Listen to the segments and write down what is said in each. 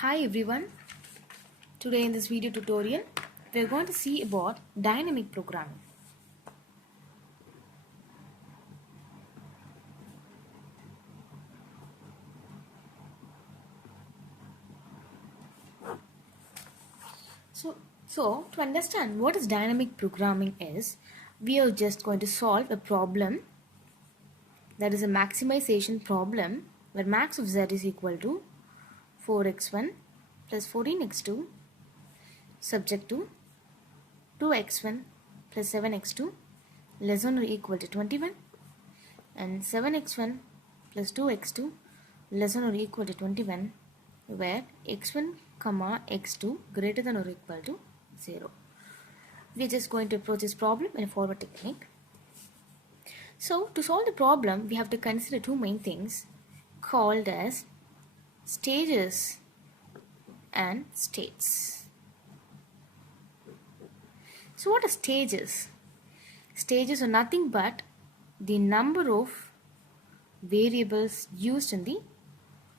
Hi everyone, today in this video tutorial we are going to see about dynamic programming. So to understand what is dynamic programming is, we are just going to solve a problem that is a maximization problem where max of z is equal to 4x1 plus 14x2 subject to 2x1 plus 7x2 less than or equal to 21 and 7x1 plus 2x2 less than or equal to 21 where x1 comma x2 greater than or equal to 0. We are just going to approach this problem in a forward technique. So to solve the problem we have to consider two main things called as stages and states. So what are stages? Stages are nothing but the number of variables used in the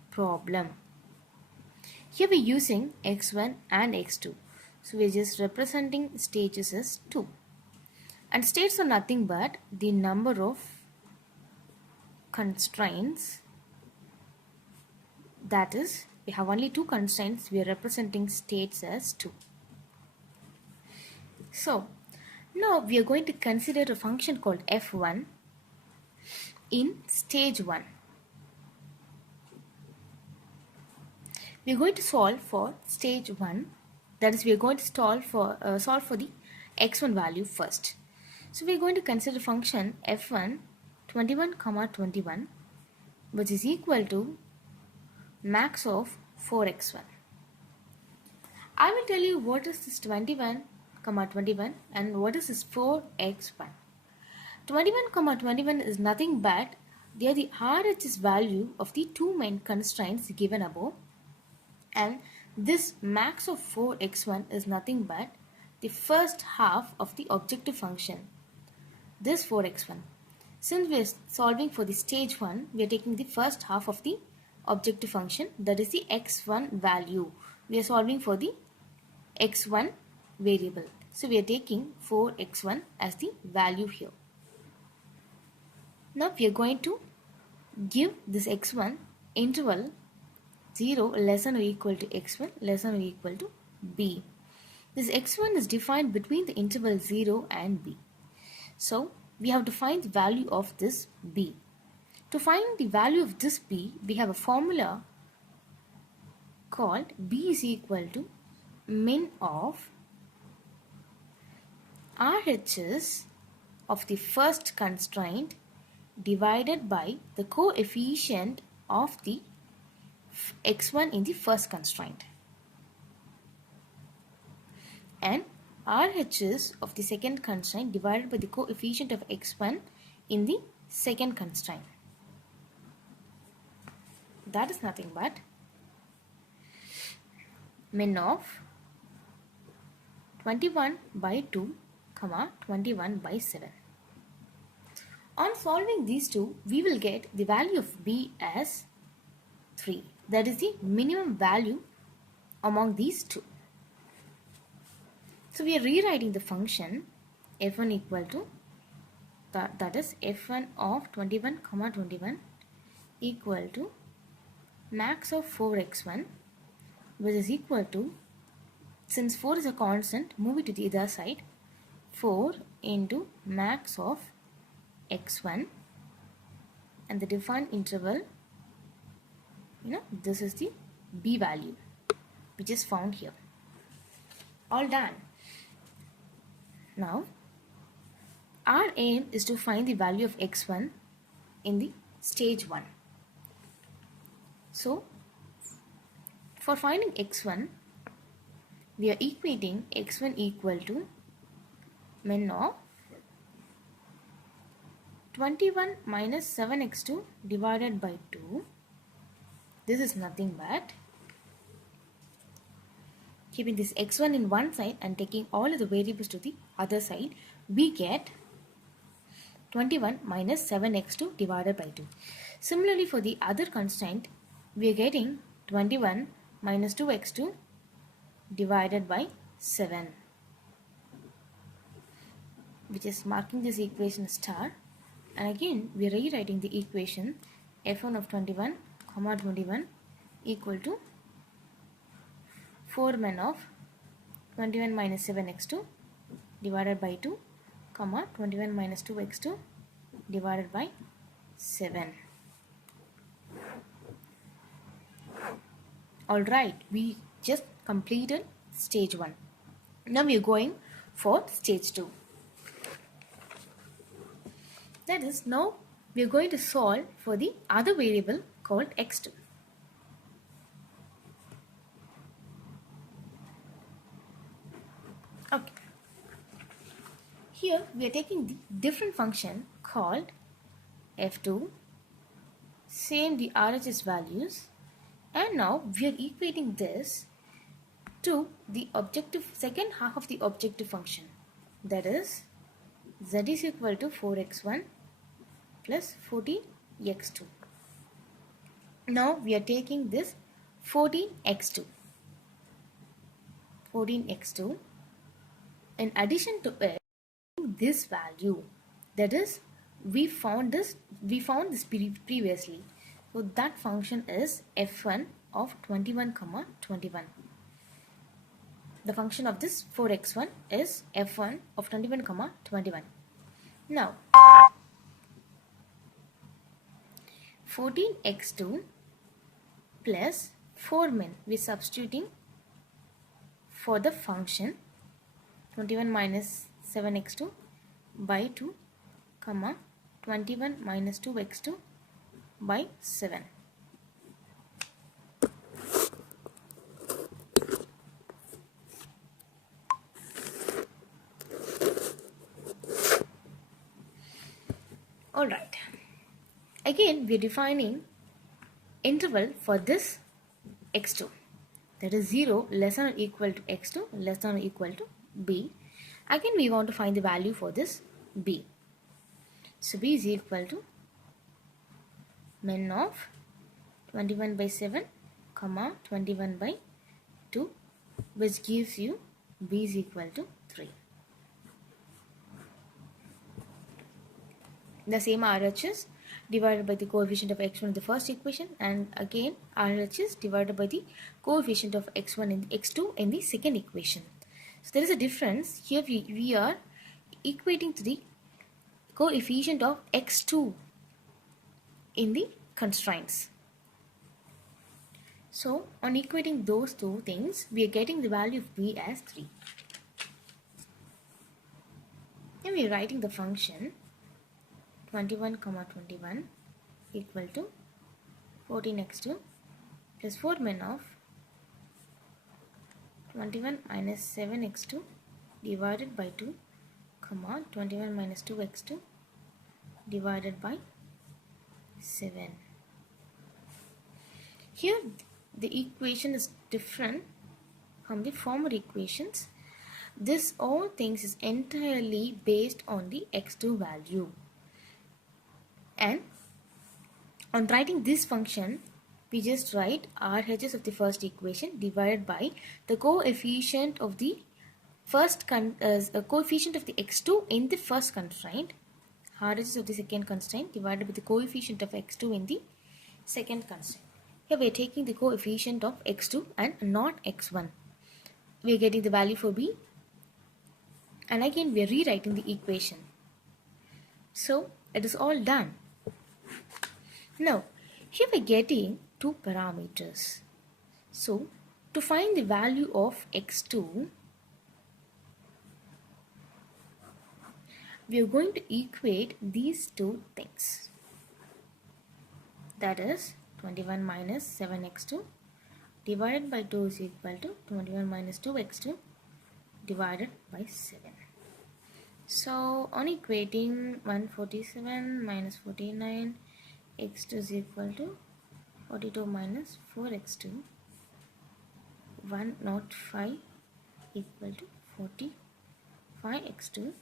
problem. Here we are using x1 and x2. So we are just representing stages as 2. And states are nothing but the number of constraints. That is, we have only two constraints. We are representing states as 2. So now we are going to consider a function called f1 in stage 1. We are going to solve for stage 1. That is, we are going to solve for the x1 value first. So we are going to consider function f1 21 comma 21 which is equal to max of 4x1. I will tell you what is this 21 comma 21 and what is this 4x1. 21 comma 21 is nothing but they are the RHS value of the two main constraints given above, and this max of 4x1 is nothing but the first half of the objective function, this 4x1. Since we are solving for the stage 1, we are taking the first half of the objective function, that is the x1 value. We are solving for the x1 variable. So we are taking 4x1 as the value here. Now we are going to give this x1 interval 0 less than or equal to x1 less than or equal to b. This x1 is defined between the interval 0 and b. So we have to find the value of this b. To find the value of this b, we have a formula called b is equal to min of RHS of the first constraint divided by the coefficient of the x1 in the first constraint, and RHS of the second constraint divided by the coefficient of x1 in the second constraint. That is nothing but min of 21 by 2 comma 21 by 7. On solving these two, we will get the value of b as 3. That is the minimum value among these two. So we are rewriting the function f1 equal to that is f1 of 21 comma 21 equal to max of 4x1 which is equal to, since 4 is a constant, move it to the other side, 4 into max of x1 and the defined interval, this is the b value which is found here. All done. Now our aim is to find the value of x1 in the stage 1. So for finding x1, we are equating x1 equal to min of 21 minus 7x2 divided by 2. This is nothing but keeping this x1 in one side and taking all of the variables to the other side, we get 21 minus 7x2 divided by 2. Similarly, for the other constraint, we are getting 21 minus 2x2 divided by 7, which is marking this equation star. And again we are rewriting the equation f1 of 21 comma 21 equal to 4 men of 21 minus 7x2 divided by 2 comma 21 minus 2x2 divided by 7. Alright, we just completed stage 1. Now we are going for stage 2. That is, now we are going to solve for the other variable called x2. Okay. Here we are taking the different function called f2, same the RHS values, and now we are equating this to the objective second half of the objective function, that is z is equal to 4x1 plus 14x2. Now we are taking this 14x2 in addition to it this value, that is we found this previously. So that function is f1 of 21 comma 21. The function of this 4x1 is f1 of 21 comma 21. Now 14x2 plus 4 min, we are substituting for the function 21 minus 7x2 by 2 comma 21 minus 2x2 by 7. Alright, again we are defining interval for this x2, that is 0 less than or equal to x2 less than or equal to b. Again we want to find the value for this b. So b is equal to min of 21 by 7 comma 21 by 2, which gives you b is equal to 3. The same RHS divided by the coefficient of x1 in the first equation, and again RHS divided by the coefficient of x1 and x2 in the second equation. So there is a difference here. We are equating to the coefficient of x2 in the constraints. So on equating those two things, we are getting the value of b as 3. Then we are writing the function 21 comma 21 equal to 14x2 plus 4 min of 21 minus 7x2 divided by 2 comma 21 minus 2x2 divided by 7. Here the equation is different from the former equations. This all things is entirely based on the x2 value. And on writing this function, we just write RHS of the first equation divided by the coefficient of the coefficient of the x2 in the first constraint, RHS of the second constraint divided by the coefficient of x2 in the second constraint. Here we are taking the coefficient of x2 and not x1. We are getting the value for b, and again we are rewriting the equation. So it is all done. Now here we are getting two parameters. So to find the value of x2, we are going to equate these two things, that is 21 minus 7x2 divided by 2 is equal to 21 minus 2x2 divided by 7. So on equating 147 minus 49, x2 is equal to 42 minus 4x2, 105 equal to 45x2,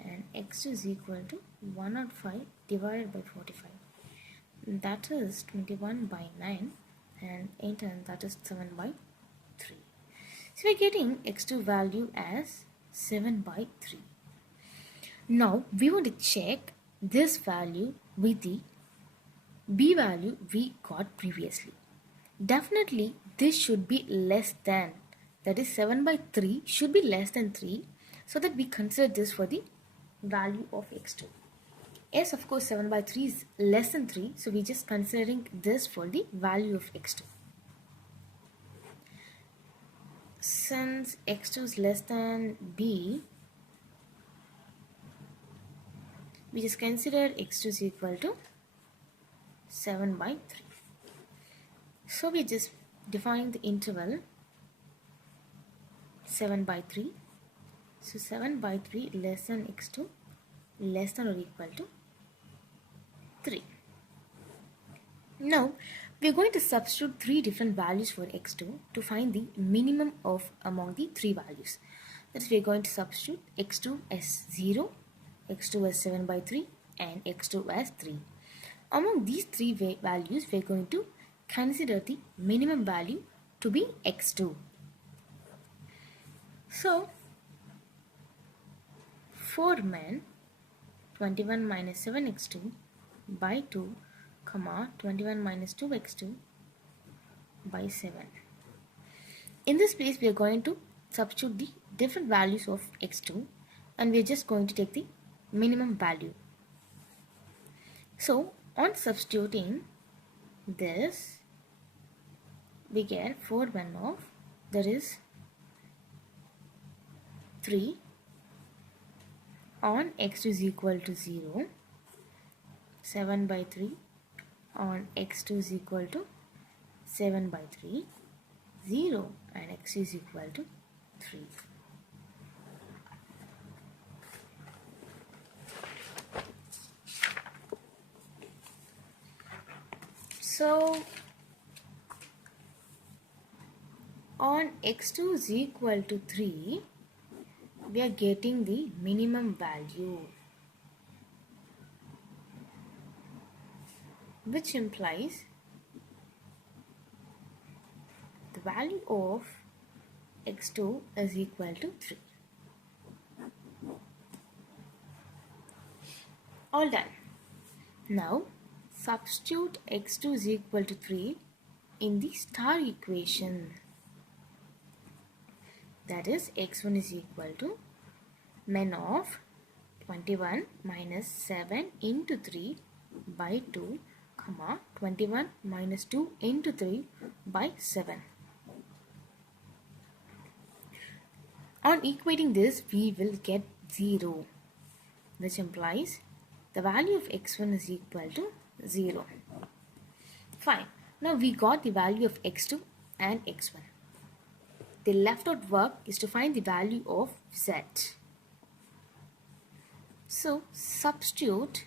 and x2 is equal to 105 divided by 45, that is 21 by 9, and 8, and that is 7 by 3. So we're getting x2 value as 7 by 3. Now we want to check this value with the b value we got previously. Definitely this should be less than, that is 7 by 3 should be less than 3, so that we consider this for the value of x2. Yes, of course 7 by 3 is less than 3, so we're just considering this for the value of x2. Since x2 is less than b, we just consider x2 is equal to 7 by 3. So we just define the interval 7 by 3. So 7 by 3 less than x2 less than or equal to 3. Now we are going to substitute 3 different values for x2 to find the minimum of among the 3 values. That is, we are going to substitute x2 as 0, x2 as 7 by 3 and x2 as 3. Among these 3 values, we are going to consider the minimum value to be x2. So, for men, 21 minus 7x2 by 2, comma 21 minus 2x2 by 7. In this place, we are going to substitute the different values of x2 and we are just going to take the minimum value. So, on substituting this, we get 4 1 of, that is 3 on x2 is equal to 0, 7 by 3 on x2 is equal to 7 by 3, 0 and x is equal to 3. So on x2 is equal to 3, we are getting the minimum value, which implies the value of x2 is equal to 3. All done. Now substitute x2 is equal to 3 in the star equation. That is, x1 is equal to men of 21 minus 7 into 3 by 2, comma 21 minus 2 into 3 by 7. On equating this, we will get 0, which implies the value of x1 is equal to 0. Fine. Now we got the value of x2 and x1. The left out work is to find the value of z. So substitute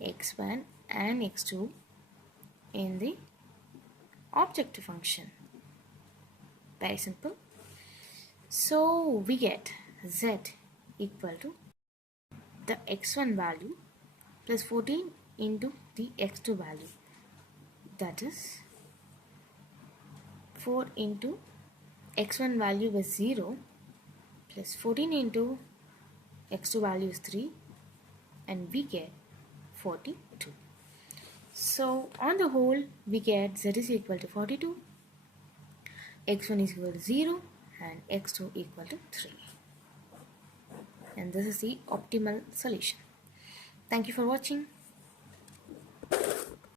x1 and x2 in the objective function. Very simple. So we get z equal to the x1 value plus 14 into the x2 value. That is 4 into x1 value was 0 plus 14 into x2 value is 3 and we get 42. So on the whole we get z is equal to 42, x1 is equal to 0 and x2 equal to 3. And this is the optimal solution. Thank you for watching.